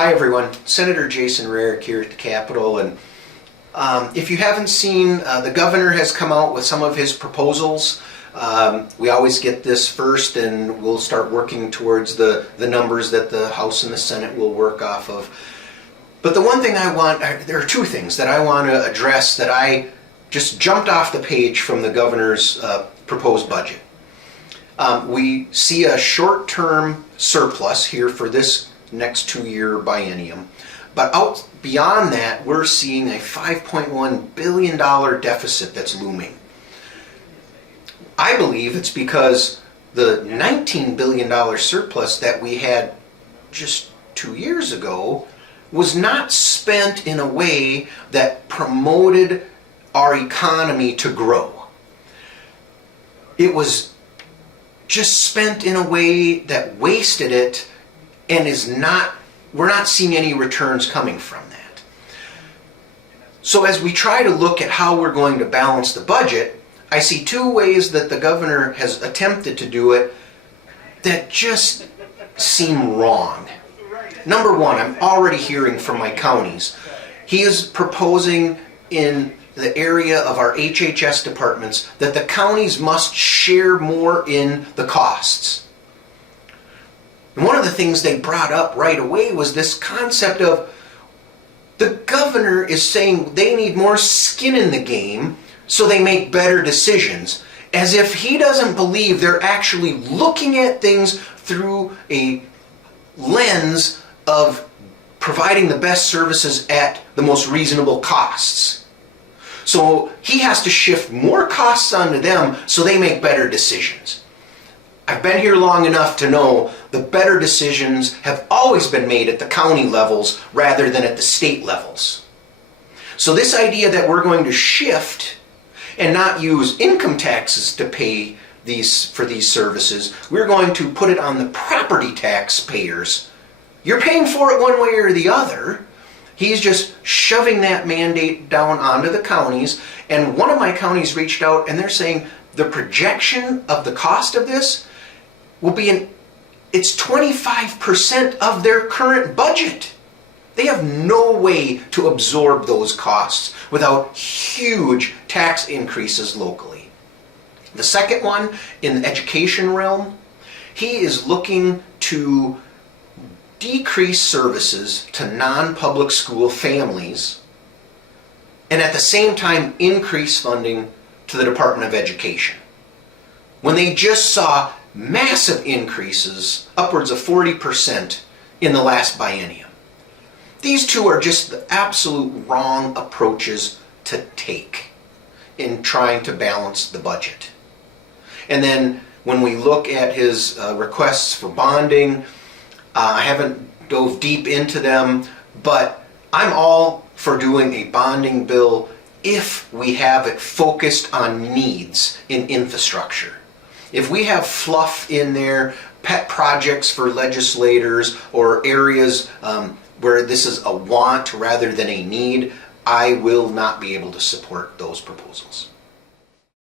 Hi everyone, Senator Jason Rarick here at the Capitol, and if you haven't seen, the governor has come out with some of his proposals. We always get this first and we'll start working towards the numbers that the House and the Senate will work off of. But the one thing there are two things that I want to address that I just jumped off the page from the governor's proposed budget. We see a short-term surplus here for this next 2-year biennium. But out beyond that, we're seeing a $5.1 billion deficit that's looming. I believe it's because the $19 billion surplus that we had just 2 years ago was not spent in a way that promoted our economy to grow. It was just spent in a way that wasted it and we're not seeing any returns coming from that. So as we try to look at how we're going to balance the budget, I see two ways that the governor has attempted to do it that just seem wrong. Number one, I'm already hearing from my counties. He is proposing in the area of our HHS departments that the counties must share more in the costs. And one of the things they brought up right away was this concept of the governor is saying they need more skin in the game so they make better decisions, as if he doesn't believe they're actually looking at things through a lens of providing the best services at the most reasonable costs. So he has to shift more costs onto them so they make better decisions. I've been here long enough to know the better decisions have always been made at the county levels rather than at the state levels. So this idea that we're going to shift and not use income taxes to pay for these services, we're going to put it on the property taxpayers. You're paying for it one way or the other. He's just shoving that mandate down onto the counties, and one of my counties reached out and they're saying the projection of the cost of this will be it's 25% of their current budget. They have no way to absorb those costs without huge tax increases locally. The second one, in the education realm, he is looking to decrease services to non-public school families and at the same time increase funding to the Department of Education. When they just saw massive increases, upwards of 40% in the last biennium. These two are just the absolute wrong approaches to take in trying to balance the budget. And then when we look at his requests for bonding, I haven't dove deep into them, but I'm all for doing a bonding bill if we have it focused on needs in infrastructure. If we have fluff in there, pet projects for legislators, or areas where this is a want rather than a need, I will not be able to support those proposals.